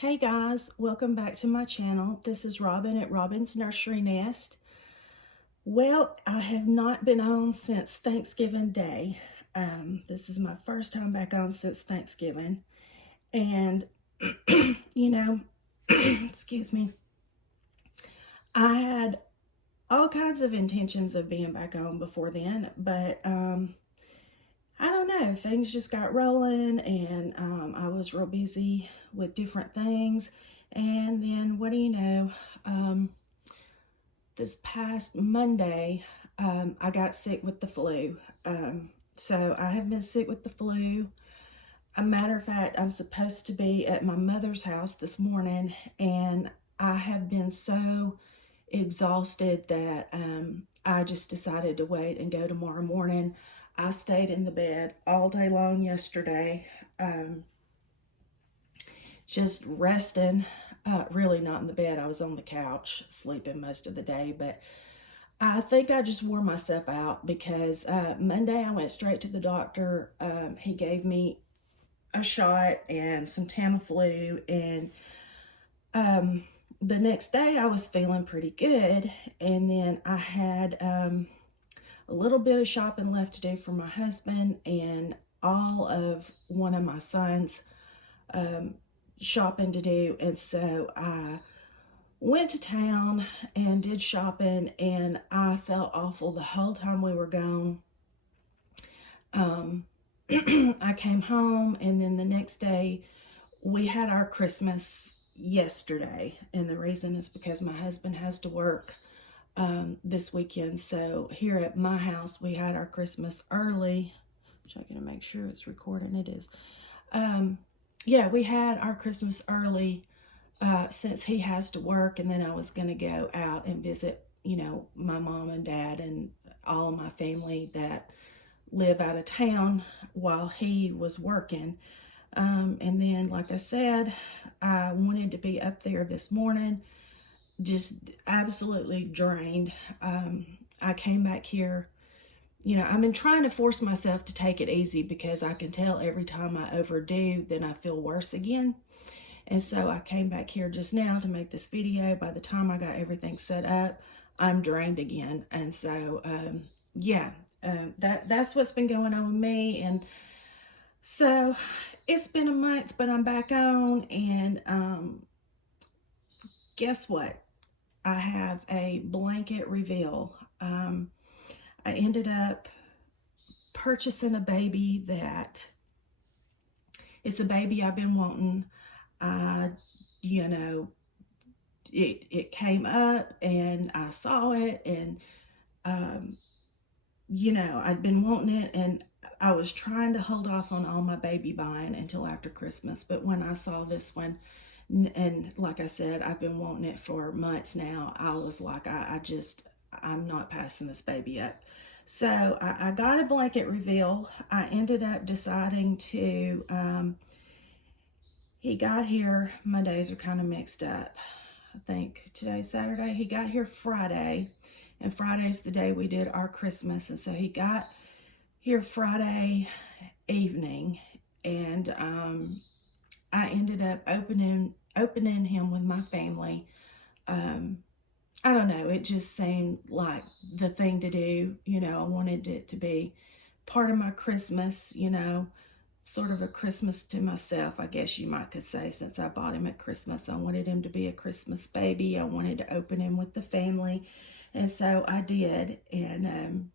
Hey guys, welcome back to my channel. This is Robin at Robin's Nursery Nest. Well, I have not been on since Thanksgiving Day. This is my first time back on since Thanksgiving. And, excuse me, I had all kinds of intentions of being back on before then, but I don't know, things just got rolling and I was real busy with different things. And then, what do you know, this past Monday, I got sick with the flu. So I have been sick with the flu. A matter of fact, I'm supposed to be at my mother's house this morning, and I have been so exhausted that I just decided to wait and go tomorrow morning. I stayed in the bed all day long yesterday, just resting. Really not in the bed. I was on the couch sleeping most of the day, but I think I just wore myself out because Monday I went straight to the doctor. He gave me a shot and some Tamiflu, and the next day I was feeling pretty good. And then I had a little bit of shopping left to do for my husband and all of one of my sons' shopping to do. And so I went to town and did shopping, and I felt awful the whole time we were gone. I came home, and then the next day we had our Christmas yesterday, and the reason is because my husband has to work this weekend. So here at my house we had our Christmas early. I'm checking to make sure it's recording. It is. Yeah, we had our Christmas early since he has to work, and then I was going to go out and visit, my mom and dad and all of my family that live out of town while he was working. And then, like I said, I wanted to be up there this morning, just absolutely drained. I came back here. I've been trying to force myself to take it easy because I can tell every time I overdo, then I feel worse again. And so I came back here just now to make this video. By the time I got everything set up, I'm drained again. And so, that's what's been going on with me. And so it's been a month, but I'm back on. And guess what? I have a blanket reveal. I ended up purchasing a baby that it's a baby I've been wanting. It came up and I saw it, and I'd been wanting it, and I was trying to hold off on all my baby buying until after Christmas. But when I saw this one, and like I said, I've been wanting it for months now, I was like, I'm not passing this baby up. So I got a blanket reveal. I ended up deciding to, he got here, my days are kind of mixed up. I think today's Saturday. He got here Friday, and Friday's the day we did our Christmas. And so he got here Friday evening, and I ended up opening him with my family. I don't know, it just seemed like the thing to do. I wanted it to be part of my Christmas, sort of a Christmas to myself, I guess you might could say, since I bought him at Christmas. I wanted him to be a Christmas baby. I wanted to open him with the family, and so I did. And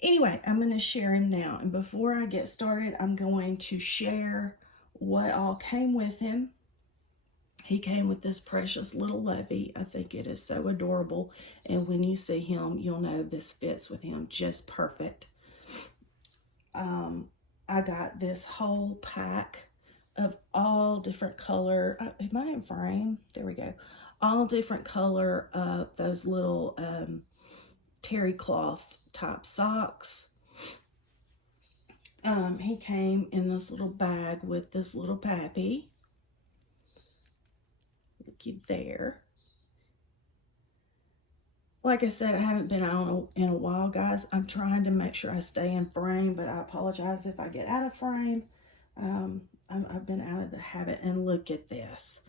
anyway, I'm going to share him now. And before I get started, I'm going to share what all came with him. He came with this precious little lovey. I think it is so adorable. And when you see him, you'll know this fits with him just perfect. I got this whole pack of all different color. Am I in frame? There we go. All different color of those little terry cloth type socks. He came in this little bag with this little pappy. Looky there. Like I said, I haven't been on in a while, guys. I'm trying to make sure I stay in frame, but I apologize if I get out of frame. I've been out of the have it. And look at this.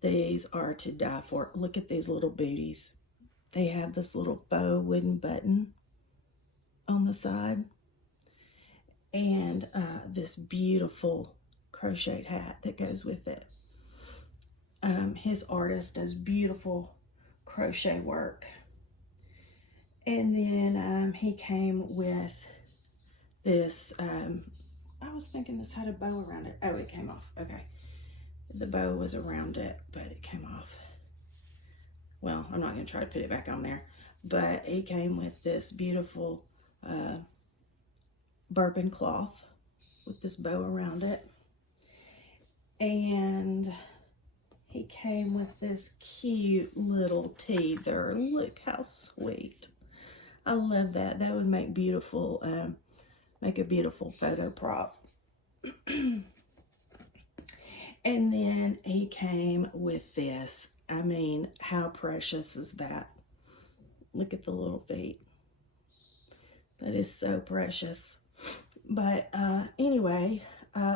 These are to die for. Look at these little booties. They have this little faux wooden button on the side. And this beautiful crocheted hat that goes with it. His artist does beautiful crochet work. And then he came with this, I was thinking this had a bow around it. Oh, it came off. Okay. The bow was around it, but it came off. Well, I'm not going to try to put it back on there. But he came with this beautiful bourbon cloth with this bow around it. And he came with this cute little teether. Look how sweet. I love that. That would make beautiful, make a beautiful photo prop. And then he came with this. I mean, how precious is that? Look at the little feet. That is so precious. But anyway,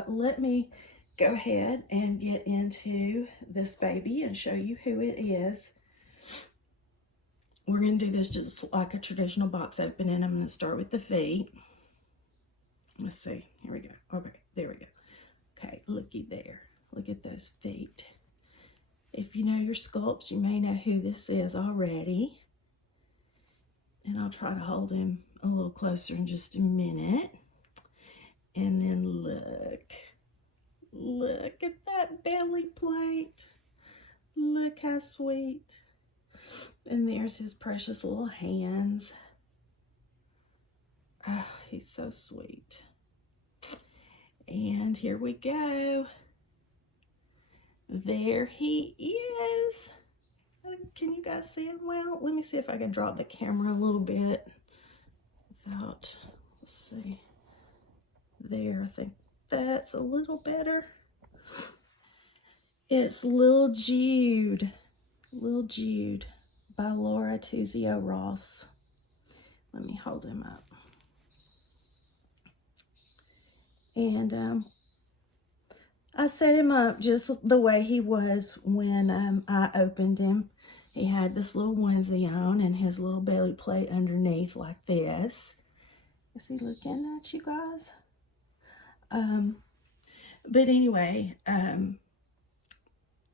let me go ahead and get into this baby and show you who it is. We're going to do this just like a traditional box opening. I'm going to start with the feet. Let's see. Here we go. Okay, there we go. Okay, looky there. Look at those feet. If you know your sculpts, you may know who this is already. And I'll try to hold him a little closer in just a minute. And then look. Look at that belly plate. Look how sweet. And there's his precious little hands. Oh, he's so sweet. And here we go. There he is. Can you guys see him well? Let me see if I can drop the camera a little bit without, let's see. There, I think that's a little better. It's Lil Jude. Lil Jude by Tuzio Ross. Let me hold him up. And I set him up just the way he was when I opened him. He had this little onesie on and his little belly plate underneath like this. Is he looking at you guys? But anyway,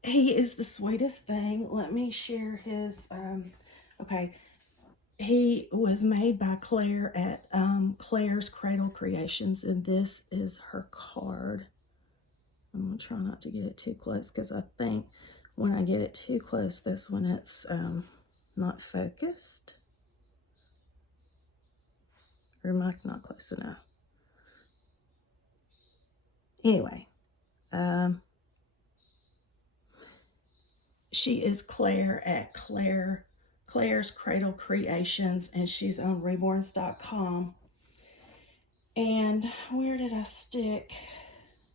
he is the sweetest thing. Let me share his, okay. He was made by Claire at Claire's Cradle Creations, and this is her card. I'm going to try not to get it too close because I think when I get it too close, that's when it's not focused. Or am I not close enough? Anyway, she is Claire at Claire's Cradle Creations, and she's on Reborns.com. And where did I stick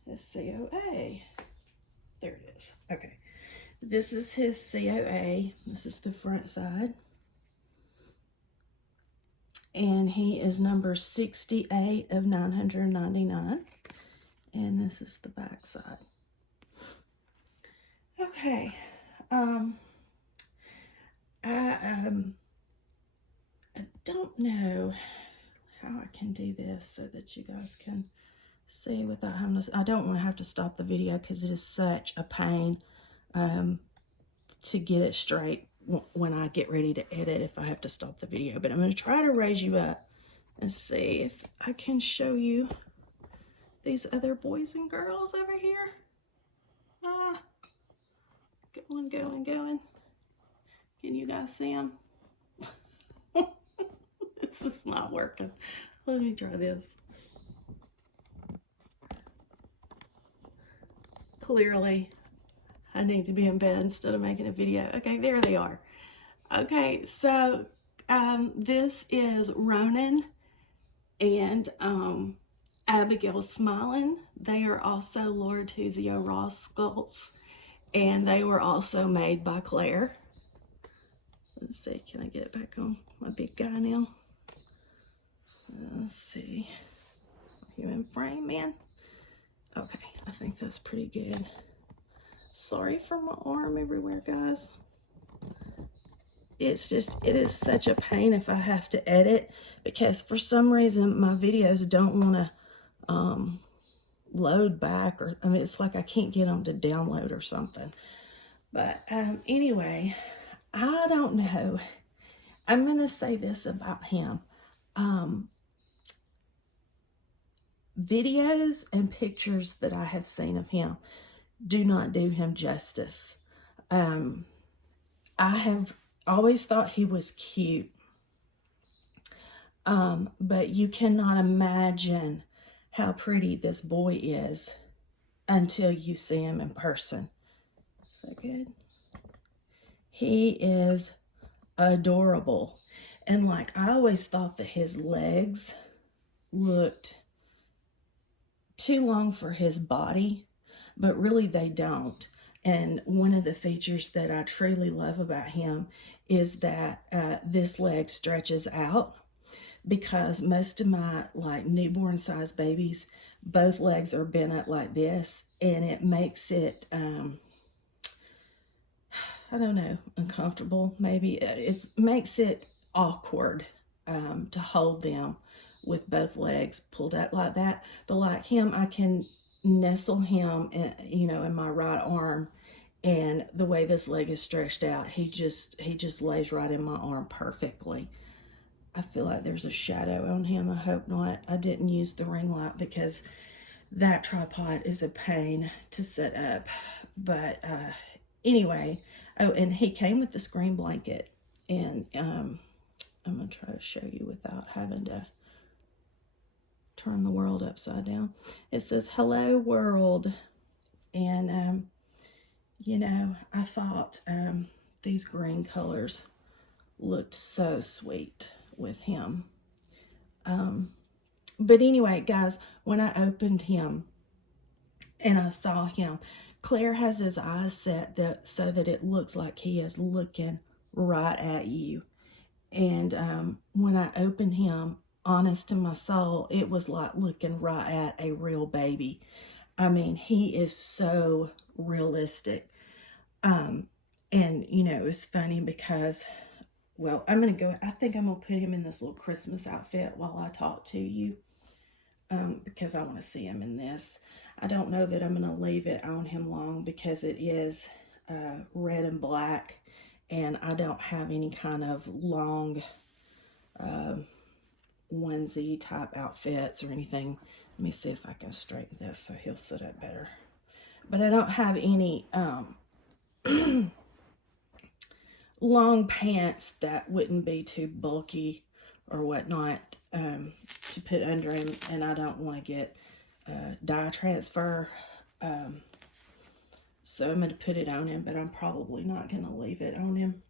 this COA? There it is. Okay. This is his COA. This is the front side. And he is number 68 of 999. And this is the back side. Okay. I don't know how I can do this so that you guys can see without having to. I don't want to have to stop the video because it is such a pain to get it straight when I get ready to edit if I have to stop the video. But I'm going to try to raise you up and see if I can show you these other boys and girls over here. Going, going, going. Can you guys see them? This is not working. Let me try this. Clearly, I need to be in bed instead of making a video. Okay, there they are. Okay, so this is Ronan and Abigail Smiling. They are also Lord Tuzio Ross sculpts, and they were also made by Claire. Let's see, can I get it back on my big guy now? Let's see. Are you in frame, man? Okay, I think that's pretty good. Sorry for my arm everywhere, guys. It's just, it is such a pain if I have to edit, because for some reason my videos don't want to load back, or I mean, it's like I can't get them to download or something. But anyway, I don't know. I'm going to say this about him. Videos and pictures that I have seen of him do not do him justice. I have always thought he was cute. But you cannot imagine how pretty this boy is until you see him in person. So good. He is adorable. And like, I always thought that his legs looked too long for his body, but really they don't. And one of the features that I truly love about him is that this leg stretches out, because most of my like newborn size babies, both legs are bent up like this, and it makes it, I don't know, uncomfortable maybe. It makes it awkward to hold them with both legs pulled up like that. But like him, I can nestle him in, in my right arm, and the way this leg is stretched out, he just lays right in my arm perfectly. I feel like there's a shadow on him. I hope not. I didn't use the ring light because that tripod is a pain to set up. But anyway, oh, and he came with the screen blanket, and I'm gonna try to show you without having to turn the world upside down. It says "Hello World," and I thought these green colors looked so sweet with him. But anyway, guys, when I opened him and I saw him, Claire has his eyes set so that it looks like he is looking right at you. And when I opened him, honest to my soul, it was like looking right at a real baby. I mean, he is so realistic. And it was funny because, well, I think I'm going to put him in this little Christmas outfit while I talk to you, because I want to see him in this. I don't know that I'm going to leave it on him long, because it is red and black, and I don't have any kind of long onesie type outfits or anything. Let me see if I can straighten this so he'll sit up better. But I don't have any long pants that wouldn't be too bulky or whatnot to put under him, and I don't want to get dye transfer, so I'm going to put it on him, but I'm probably not going to leave it on him.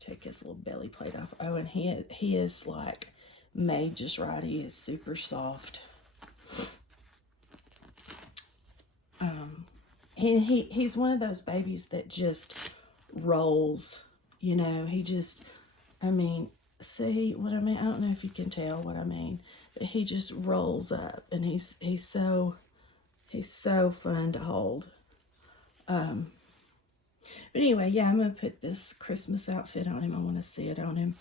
Take his little belly plate off. Oh, and he is like made just right. He is super soft. And he's one of those babies that just rolls, he just, I mean, see what I mean? I don't know if you can tell what I mean, but he just rolls up, and he's so fun to hold. But anyway, yeah, I'm going to put this Christmas outfit on him. I want to see it on him.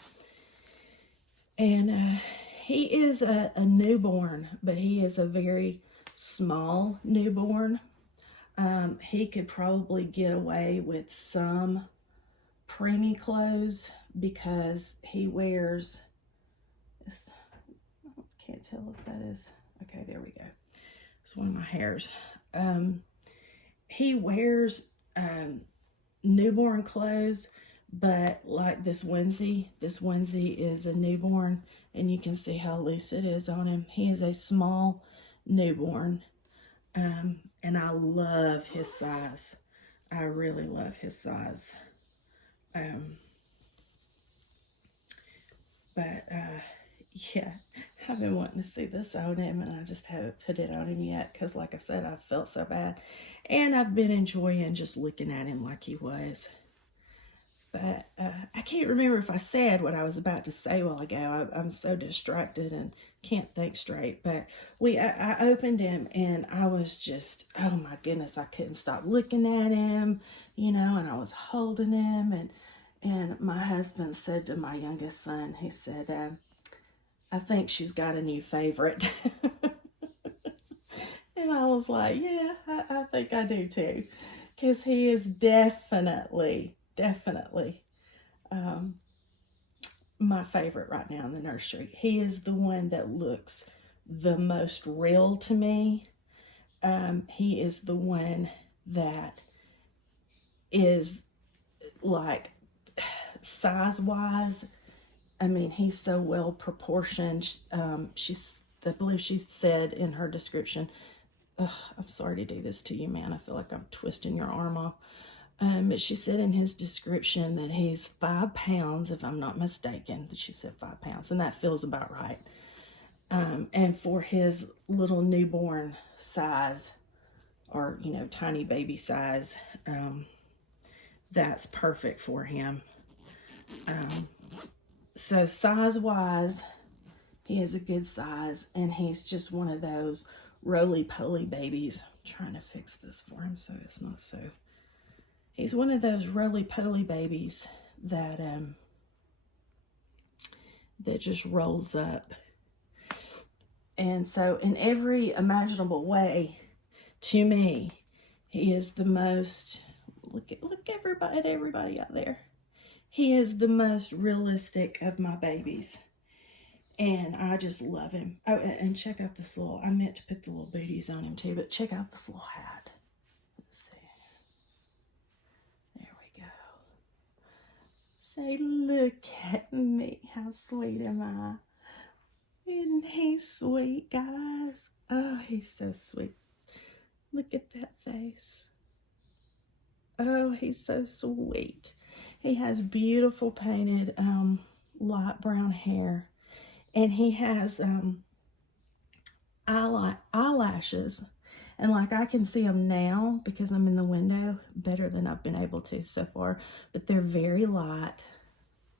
And he is a newborn, but he is a very small newborn. He could probably get away with some preemie clothes, because he wears, I can't tell if that is, okay, there we go. It's one of my hairs. He wears newborn clothes, but like this onesie is a newborn, and you can see how loose it is on him. He is a small newborn, and I love his size. I really love his size. Yeah, I've been wanting to see this on him, and I just haven't put it on him yet, because like I said, I felt so bad, and I've been enjoying just looking at him like he was. But I can't remember if I said what I was about to say a while ago. I'm so distracted and can't think straight. But I opened him and I was just, oh my goodness, I couldn't stop looking at him, you know, and I was holding him. And my husband said to my youngest son, he said, I think she's got a new favorite. And I was like, yeah, I think I do too. Because he is definitely my favorite right now in the nursery. He is the one that looks the most real to me. He is the one that is like size-wise. I mean, he's so well proportioned. I believe she said in her description, I'm sorry to do this to you, man. I feel like I'm twisting your arm off. But she said in his description that he's 5 pounds, if I'm not mistaken. She said 5 pounds, and that feels about right. And for his little newborn size, or, you know, tiny baby size, that's perfect for him. So size-wise, he is a good size, and he's just one of those roly-poly babies. I'm trying to fix this for him so it's not so... He's one of those roly-poly babies that that just rolls up. And so in every imaginable way, to me, he is the most, look at everybody out there. He is the most realistic of my babies. And I just love him. Oh, and check out this little, I meant to put the little booties on him too, but check out this little hat. Let's see. There we go. Say, look at me. How sweet am I? Isn't he sweet, guys? Oh, he's so sweet. Look at that face. Oh, he's so sweet. He has beautiful painted light brown hair. And he has eyelashes. And like I can see them now because I'm in the window better than I've been able to so far. But they're very light.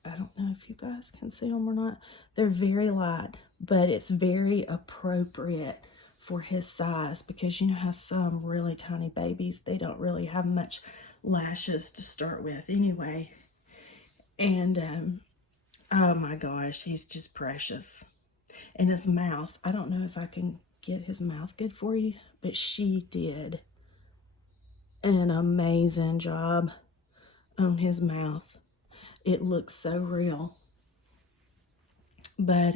I don't know if you guys can see them or not. They're very light, but it's very appropriate for his size because you know how some really tiny babies, they don't really have much lashes to start with anyway. And oh my gosh, he's just precious. And his mouth, I don't know if I can get his mouth good for you, but she did an amazing job on his mouth. It looks so real. But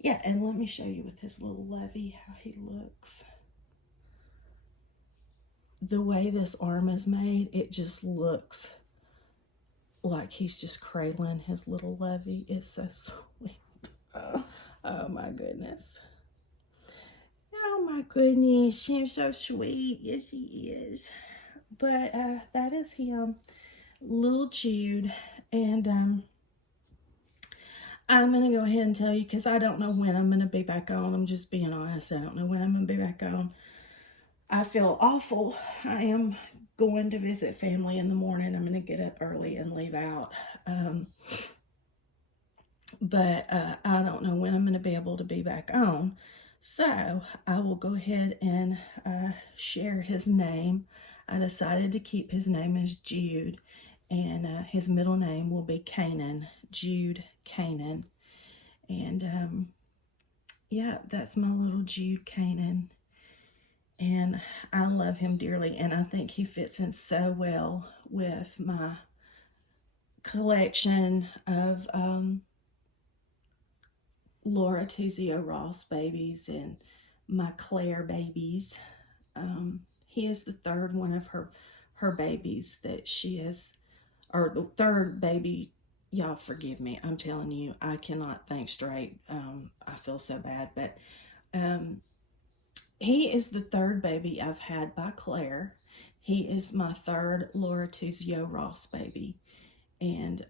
yeah, and let me show you with his little lovey how he looks. The way this arm is made, it just looks like he's just cradling his little lovey. It's so sweet. Oh my goodness. Oh my goodness, she's so sweet. Yes, he is. But that is him, Lil Jude. And I'm going to go ahead and tell you because I don't know when I'm going to be back on. I'm just being honest. I don't know when I'm going to be back on. I feel awful. I am going to visit family in the morning. I'm going to get up early and leave out. But I don't know when I'm going to be able to be back on. So I will go ahead and share his name. I decided to keep his name as Jude. And his middle name will be Canaan, Jude Canaan. And yeah, that's my little Jude Canaan. And I love him dearly. And I think he fits in so well with my collection of Laura Tuzio Ross babies and my Claire babies. He is the third one of her babies that she has, or the third baby. Y'all forgive me. I'm telling you, I cannot think straight. I feel so bad, but he is the third baby I've had by Claire. He is my third Laura Tuzio Ross baby, and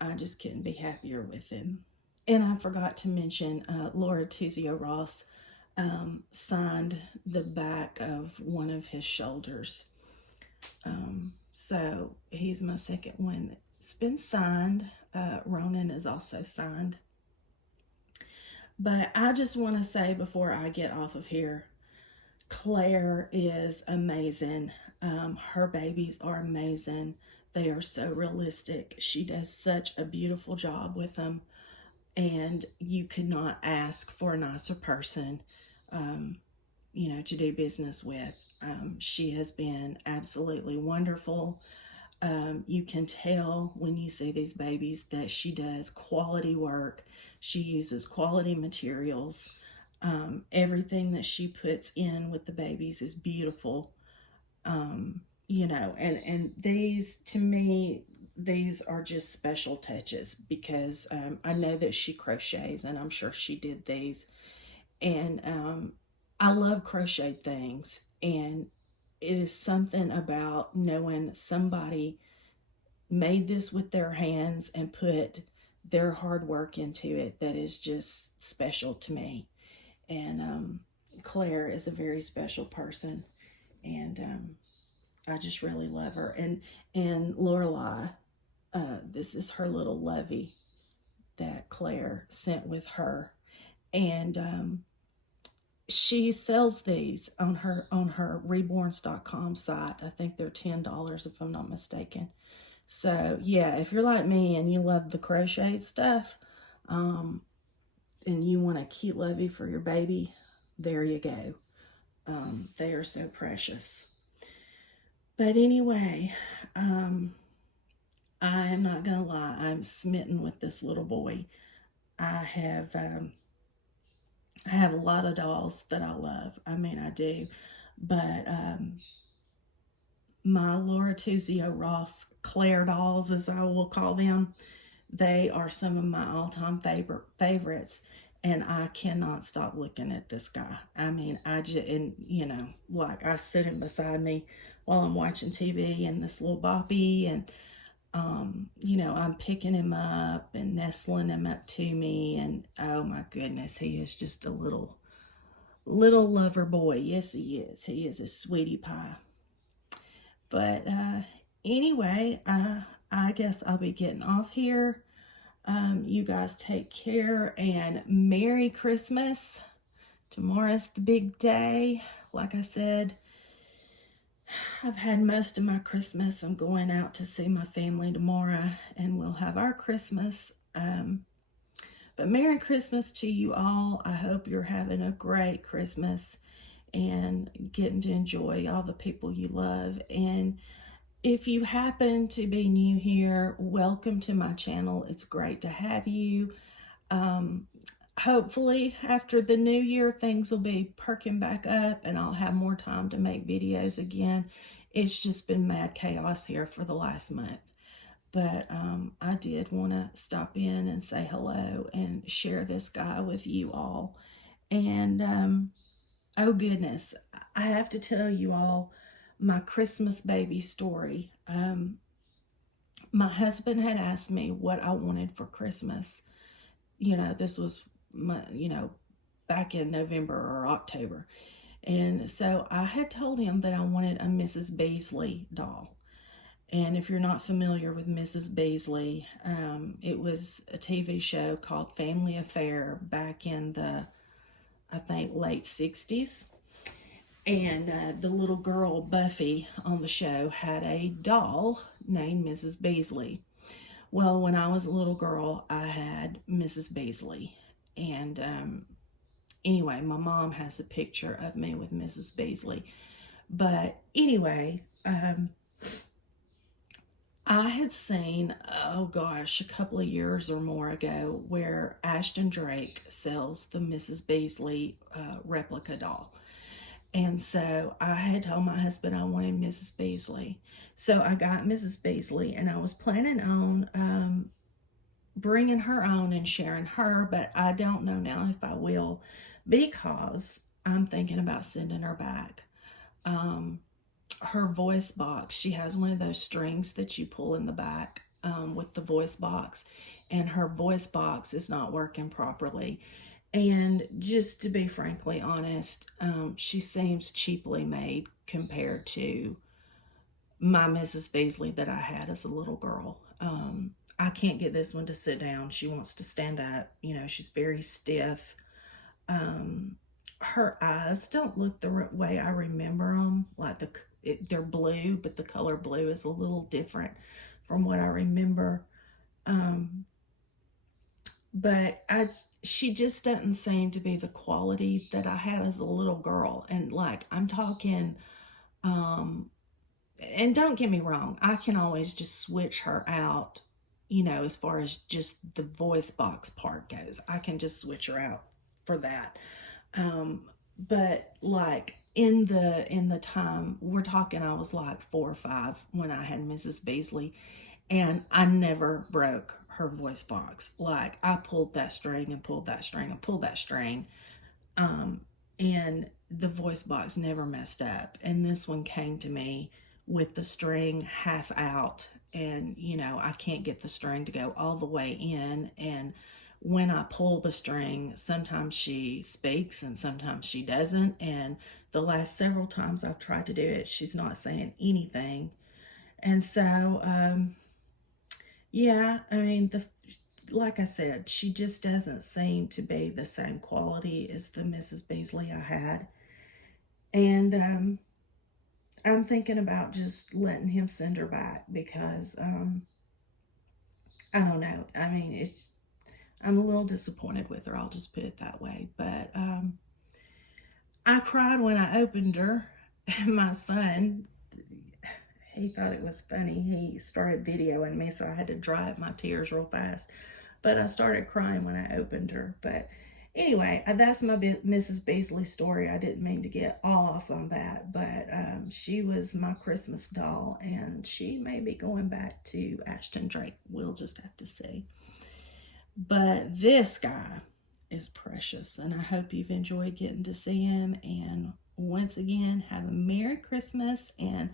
I just couldn't be happier with him. And I forgot to mention Laura Tuzio Ross signed the back of one of his shoulders. So he's my second one it's been signed. Ronan is also signed. But I just want to say before I get off of here, Claire is amazing. Her babies are amazing. They are so realistic. She does such a beautiful job with them. And you could not ask for a nicer person, to do business with. She has been absolutely wonderful. You can tell when you see these babies that she does quality work. She uses quality materials. Everything that she puts in with the babies is beautiful. And these, to me, these are just special touches because I know that she crochets, and I'm sure she did these. And I love crocheted things, and it is something about knowing somebody made this with their hands and put their hard work into it that is just special to me. And Claire is a very special person, and I just really love her. And Lorelai, this is her little lovey that Claire sent with her, and she sells these on her reborns.com site. I think they're $10 if I'm not mistaken. So yeah, if you're like me and you love the crochet stuff, and you want a cute lovey for your baby, there you go. They are so precious. But anyway, I am not gonna lie, I'm smitten with this little boy. I have a lot of dolls that I love. I mean, I do. But my Laura Tuzio Ross Claire dolls, as I will call them, they are some of my all-time favorites. And I cannot stop looking at this guy. I mean, like I sit him beside me while I'm watching TV, and this little boppy, and I'm picking him up and nestling him up to me, and oh my goodness, he is just a little lover boy. Yes, he is. He is a sweetie pie. But anyway, I guess I'll be getting off here. You guys take care, and Merry Christmas. Tomorrow's the big day. Like I said, I've had most of my Christmas. I'm going out to see my family tomorrow, and we'll have our Christmas. But Merry Christmas to you all. I hope you're having a great Christmas and getting to enjoy all the people you love. And if you happen to be new here, welcome to my channel. It's great to have you. Hopefully after the new year, things will be perking back up and I'll have more time to make videos again. It's just been mad chaos here for the last month. But I did want to stop in and say hello and share this guy with you all. And oh goodness, I have to tell you all my Christmas baby story. My husband had asked me what I wanted for Christmas. This was back in November or October. And so I had told him that I wanted a Mrs. Beasley doll. And if you're not familiar with Mrs. Beasley, it was a TV show called Family Affair back in the, I think, late 60s. And the little girl, Buffy, on the show had a doll named Mrs. Beasley. Well, when I was a little girl, I had Mrs. Beasley. And anyway, my mom has a picture of me with Mrs. Beasley. But anyway, I had seen, oh gosh, a couple of years or more ago, where Ashton Drake sells the Mrs. Beasley replica doll. And so I had told my husband I wanted Mrs. Beasley. So I got Mrs. Beasley, and I was planning on bringing her on and sharing her, but I don't know now if I will, because I'm thinking about sending her back. Her voice box, she has one of those strings that you pull in the back with the voice box, and her voice box is not working properly. And just to be frankly honest, she seems cheaply made compared to my Mrs. Beasley that I had as a little girl. I can't get this one to sit down. She wants to stand up. You know, she's very stiff. Her eyes don't look the way I remember them. Like they're blue, but the color blue is a little different from what I remember. But she just doesn't seem to be the quality that I had as a little girl. And like, I'm talking, and don't get me wrong, I can always just switch her out, you know, as far as just the voice box part goes. I can just switch her out for that. But like in the time we're talking, I was like 4 or 5 when I had Mrs. Beasley, and I never broke her voice box. Like, I pulled that string and pulled that string and pulled that string, and the voice box never messed up. And this one came to me with the string half out, and you know, I can't get the string to go all the way in. And when I pull the string, sometimes she speaks and sometimes she doesn't. And the last several times I've tried to do it, she's not saying anything. And so, yeah, I mean, like I said, she just doesn't seem to be the same quality as the Mrs. Beasley I had. And I'm thinking about just letting him send her back because I don't know. I mean, I'm a little disappointed with her. I'll just put it that way. But I cried when I opened her. My son, he thought it was funny. He started videoing me, so I had to dry up my tears real fast. But I started crying when I opened her. But anyway, that's my Mrs. Beasley story. I didn't mean to get all off on that, but she was my Christmas doll, and she may be going back to Ashton Drake. We'll just have to see. But this guy is precious, and I hope you've enjoyed getting to see him. And once again, have a Merry Christmas, and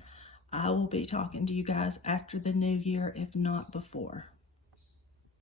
I will be talking to you guys after the new year, if not before.